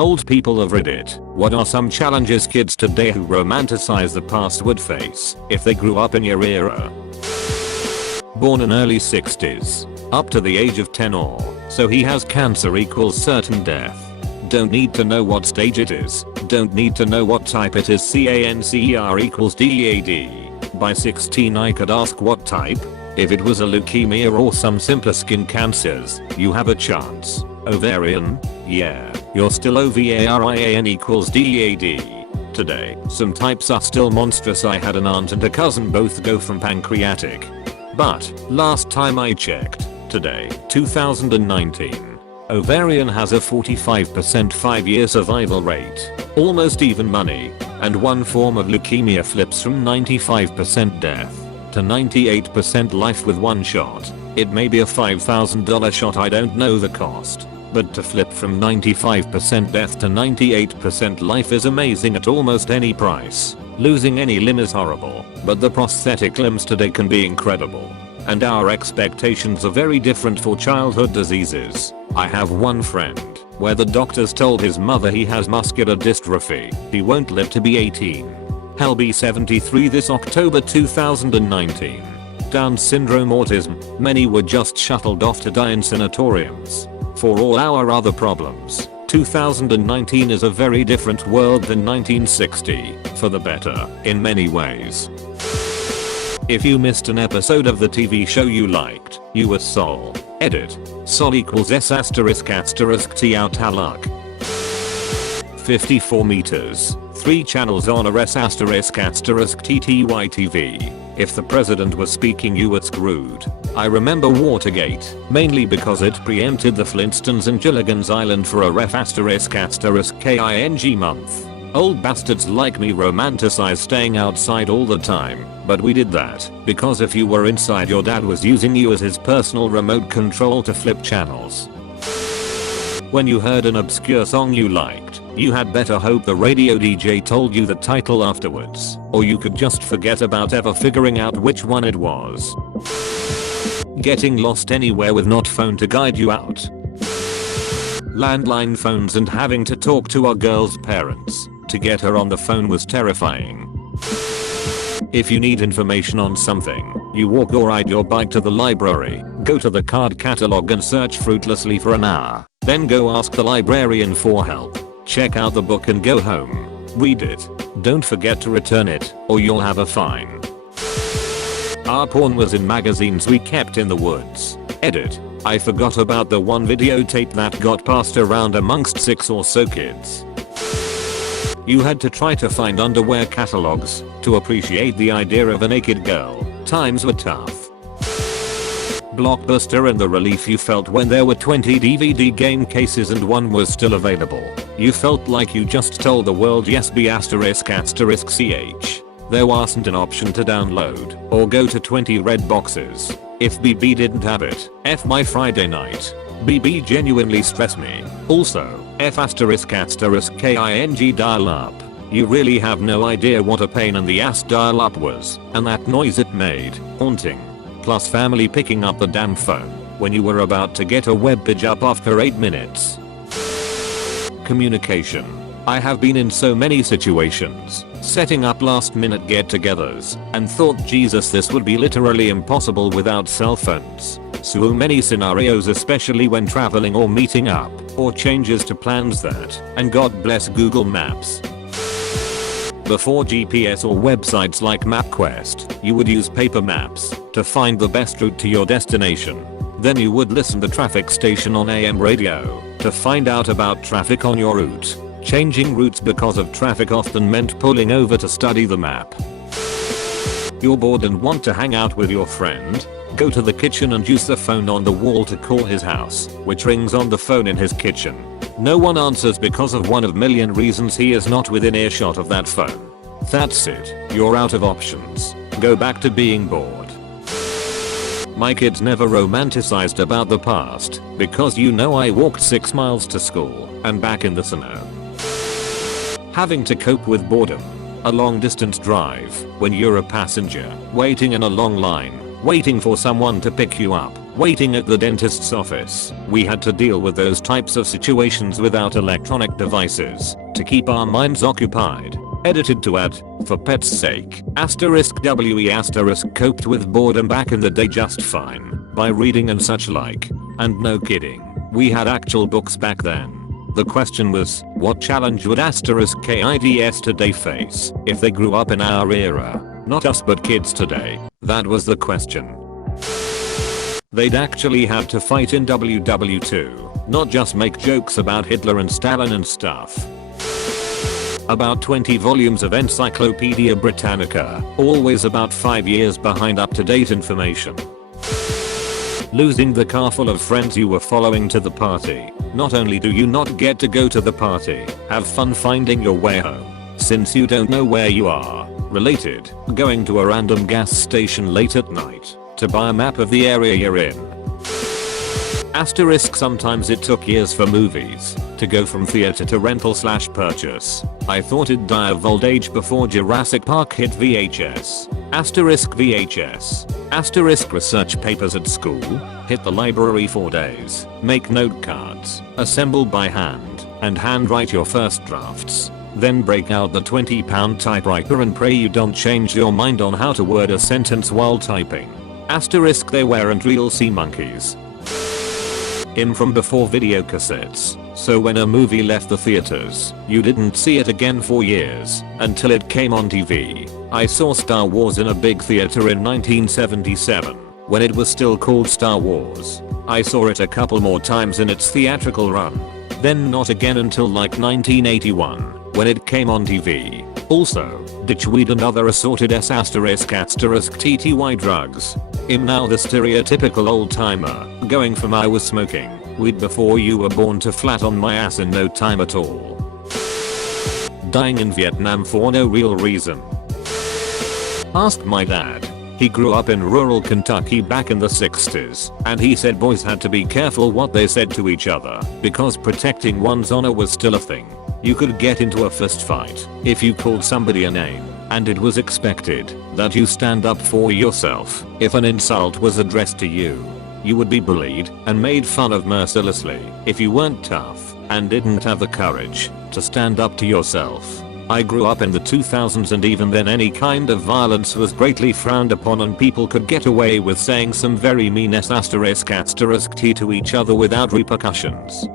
Old people of Reddit, what are some challenges kids today who romanticize the past would face if they grew up in your era? Born in early 60s. Up to the age of 10 or so he has cancer equals certain death. Don't need to know what stage it is. Don't need to know what type it is. CANCER equals DEAD. By 16 I could ask what type. If it was a leukemia or some simpler skin cancers, you have a chance. Ovarian? Yeah, you're still OVARIAN equals DEAD. Today, some types are still monstrous. I had an aunt and a cousin both go from pancreatic. But, last time I checked, today, 2019, ovarian has a 45% 5-year survival rate. Almost even money. And one form of leukemia flips from 95% death to 98% life with one shot. It may be a $5,000 shot, I don't know the cost. But to flip from 95% death to 98% life is amazing at almost any price. Losing any limb is horrible, but the prosthetic limbs today can be incredible. And our expectations are very different for childhood diseases. I have one friend where the doctors told his mother he has muscular dystrophy. He won't live to be 18. He'll be 73 this October 2019. Down syndrome, autism, many were just shuttled off to die in sanatoriums. For all our other problems, 2019 is a very different world than 1960, for the better, in many ways. If you missed an episode of the TV show you liked, you were Sol. Edit. Sol equals S asterisk asterisk T out luck. 54 meters. 3 channels on a S asterisk asterisk TTY TV. If the president was speaking you were screwed. I remember Watergate, mainly because it preempted the Flintstones and Gilligan's Island for a ref asterisk asterisk KING month. Old bastards like me romanticize staying outside all the time, but we did that because if you were inside your dad was using you as his personal remote control to flip channels. When you heard an obscure song you liked, you had better hope the radio DJ told you the title afterwards, or you could just forget about ever figuring out which one it was. Getting lost anywhere with not phone to guide you out. Landline phones and having to talk to our girl's parents to get her on the phone was terrifying. If you need information on something, you walk or ride your bike to the library, go to the card catalog and search fruitlessly for an hour, then go ask the librarian for help, check out the book and go home. Read it. Don't forget to return it, or you'll have a fine. Our porn was in magazines we kept in the woods. Edit. I forgot about the one videotape that got passed around amongst 6 or so kids. You had to try to find underwear catalogs to appreciate the idea of a naked girl. Times were tough. Blockbuster and the relief you felt when there were 20 DVD game cases and one was still available. You felt like you just told the world yes B asterisk asterisk ch. There wasn't an option to download or go to 20 red boxes. If BB didn't have it, F my Friday night. BB genuinely stressed me. Also, F asterisk asterisk king dial up. You really have no idea what a pain in the ass dial up was, and that noise it made, haunting. Plus family picking up the damn phone when you were about to get a web page up after 8 minutes. Communication. I have been in so many situations, setting up last minute get-togethers, and thought Jesus this would be literally impossible without cell phones. So many scenarios especially when traveling or meeting up, or changes to plans that, and God bless Google Maps. Before GPS or websites like MapQuest, you would use paper maps to find the best route to your destination. Then you would listen to traffic station on AM radio to find out about traffic on your route. Changing routes because of traffic often meant pulling over to study the map. You're bored and want to hang out with your friend? Go to the kitchen and use the phone on the wall to call his house, which rings on the phone in his kitchen. No one answers because of one of million reasons he is not within earshot of that phone. That's it, you're out of options. Go back to being bored. My kids never romanticized about the past, because you know I walked 6 miles to school and back in the snow. Having to cope with boredom. A long distance drive when you're a passenger, waiting in a long line, waiting for someone to pick you up, Waiting at the dentist's office, we had to deal with those types of situations without electronic devices to keep our minds occupied. Edited to add, for pet's sake, *we* coped with boredom back in the day just fine by reading and such like. And no kidding, we had actual books back then. The question was, what challenge would *kids today face if they grew up in our era? Not us but kids today. That was the question. They'd actually have to fight in WW2, not just make jokes about Hitler and Stalin and stuff. About 20 volumes of Encyclopedia Britannica, always about 5 years behind up-to-date information. Losing the car full of friends you were following to the party. Not only do you not get to go to the party, have fun finding your way home, since you don't know where you are. Related, going to a random gas station late at night to buy a map of the area you're in. Sometimes it took years for movies to go from theater to rental/purchase. I thought it'd die of old age before Jurassic Park hit VHS. VHS. Research papers at school. Hit the library 4 days. Make note cards. Assemble by hand and handwrite your first drafts. Then break out the 20-pound typewriter and pray you don't change your mind on how to word a sentence while typing. They weren't real sea monkeys. From before video cassettes, so when a movie left the theaters, you didn't see it again for years, until it came on TV. I saw Star Wars in a big theater in 1977, when it was still called Star Wars. I saw it a couple more times in its theatrical run. Then not again until like 1981, when it came on TV. Also, ditch weed and other assorted **TTY drugs. Now the stereotypical old timer, going from I was smoking weed before you were born to flat on my ass in no time at all. Dying in Vietnam for no real reason. Ask my dad. He grew up in rural Kentucky back in the 60s, and he said boys had to be careful what they said to each other, because protecting one's honor was still a thing. You could get into a fist fight if you called somebody a name, and it was expected that you stand up for yourself. If an insult was addressed to you, you would be bullied and made fun of mercilessly if you weren't tough and didn't have the courage to stand up to yourself. I grew up in the 2000s, and even then any kind of violence was greatly frowned upon, and people could get away with saying some very mean **t to each other without repercussions.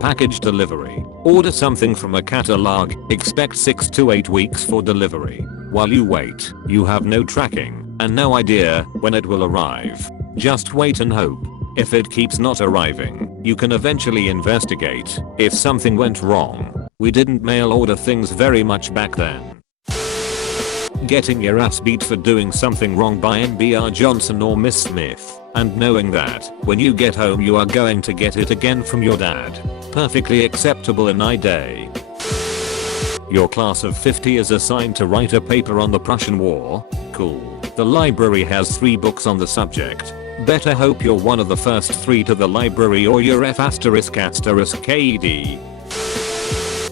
Package delivery. Order something from a catalog, expect 6 to 8 weeks for delivery. While you wait, you have no tracking and no idea when it will arrive. Just wait and hope. If it keeps not arriving, you can eventually investigate if something went wrong. We didn't mail order things very much back then. Getting your ass beat for doing something wrong by NBR Johnson or Miss Smith, and knowing that when you get home you are going to get it again from your dad. Perfectly acceptable in my day. Your class of 50 is assigned to write a paper on the Prussian War. Cool. The library has 3 books on the subject. Better hope you're one of the first 3 to the library or you're F***KED.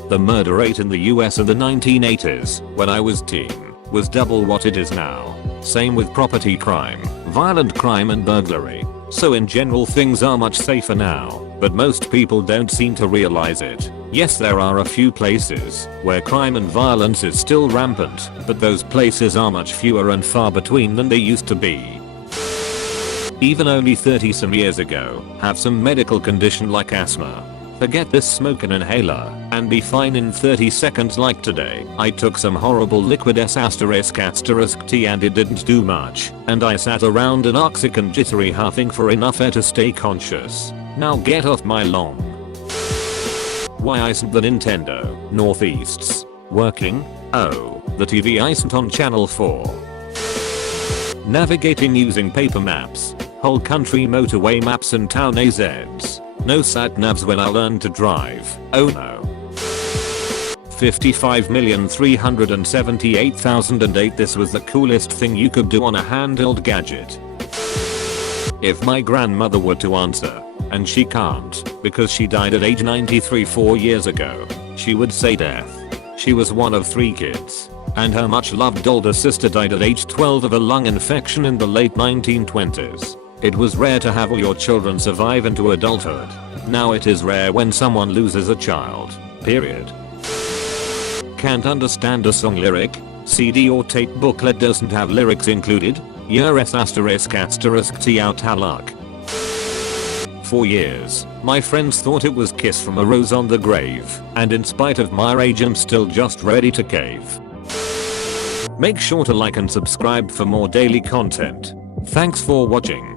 The murder rate in the US in the 1980s, when I was teen, was double what it is now. Same with property crime, violent crime and burglary. So in general things are much safer now, but most people don't seem to realize it. Yes, there are a few places where crime and violence is still rampant, but those places are much fewer and far between than they used to be. Even only 30 some years ago, have some medical condition like asthma. Forget this, smoke an inhaler and be fine in 30 seconds. Like today, I took some horrible liquid **t and it didn't do much, and I sat around an oxygen jittery huffing for enough air to stay conscious. Now get off my lawn. Why isn't the Nintendo Northeast's working? Oh, the TV isn't on channel 4. Navigating using paper maps. Whole country motorway maps and town AZs. No sat navs when I learned to drive. Oh no. 55,378,008. This was the coolest thing you could do on a handheld gadget. If my grandmother were to answer, and she can't because she died at age 93 4 years ago, she would say death. She was one of 3 kids, and her much loved older sister died at age 12 of a lung infection in the late 1920s. It was rare to have all your children survive into adulthood. Now it is rare when someone loses a child. Period. Can't understand a song lyric? CD or tape booklet doesn't have lyrics included? Yes *** T out halak. For years, my friends thought it was Kiss from a Rose on the Grave, and in spite of my rage I'm still just ready to cave. Make sure to like and subscribe for more daily content. Thanks for watching.